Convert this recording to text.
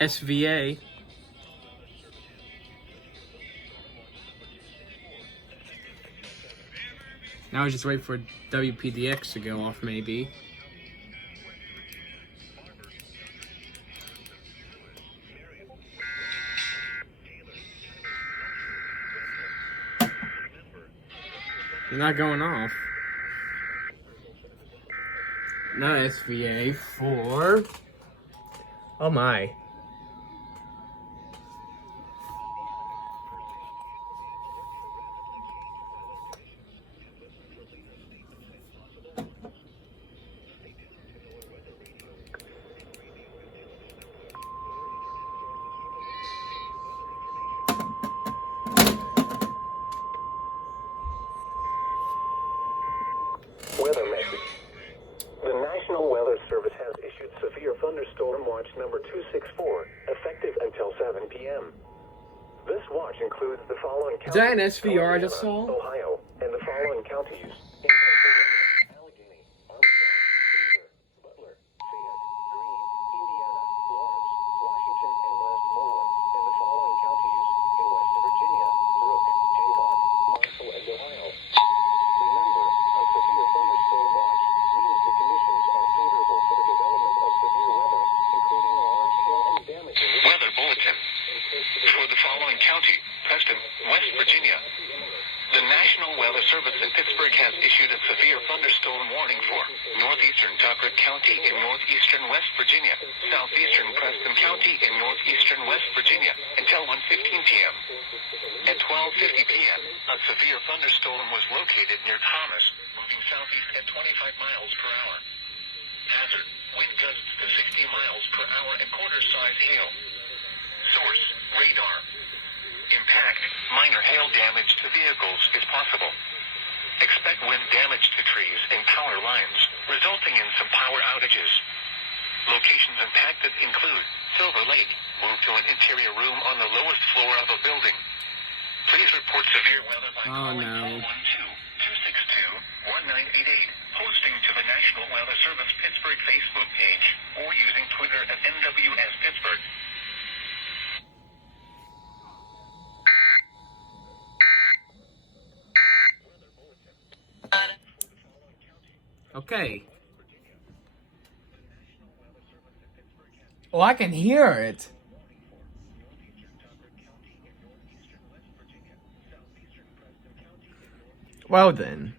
SVA. Now I just wait for WPDX to go off, maybe. They're not going off. No SVA for... Oh my. Weather message. The National Weather Service has issued severe thunderstorm watch number 264, effective until 7 p.m. This watch includes the following counties: Is that an SVR I just saw? Ohio, and the following counties: in Pennsylvania, Allegheny, Armstrong, Beaver, Butler, Fayette, Greene, Indiana, Lawrence, Washington, and Westmoreland, and the following counties: in West Virginia, Brooke, Hancock, Marshall, and Ohio. Remember, a severe thunderstorm watch means the conditions are favorable for the development of severe weather, including large hail and damaging Weather bulletin. For the following county, Preston, West Virginia. The National Weather Service in Pittsburgh has issued a severe thunderstorm warning for northeastern Tucker County in northeastern West Virginia, southeastern Preston County in northeastern West Virginia until 1:15 p.m. At 12:50 p.m., a severe thunderstorm was located near Thomas, moving southeast at 25 miles per hour. Hazard: wind gusts to 60 miles per hour and quarter-size hail. Source: radar. Impact: minor hail damage to vehicles is possible. Expect wind damage to trees and power lines, resulting in some power outages. Locations impacted include Silver Lake, moved to an interior room on the lowest floor of a building. Please report severe weather by calling 412-262-1988, posting to the National Weather Service Pittsburgh Facebook page, or using Twitter at NWS Pittsburgh. Okay. Oh, I can hear it. Well then.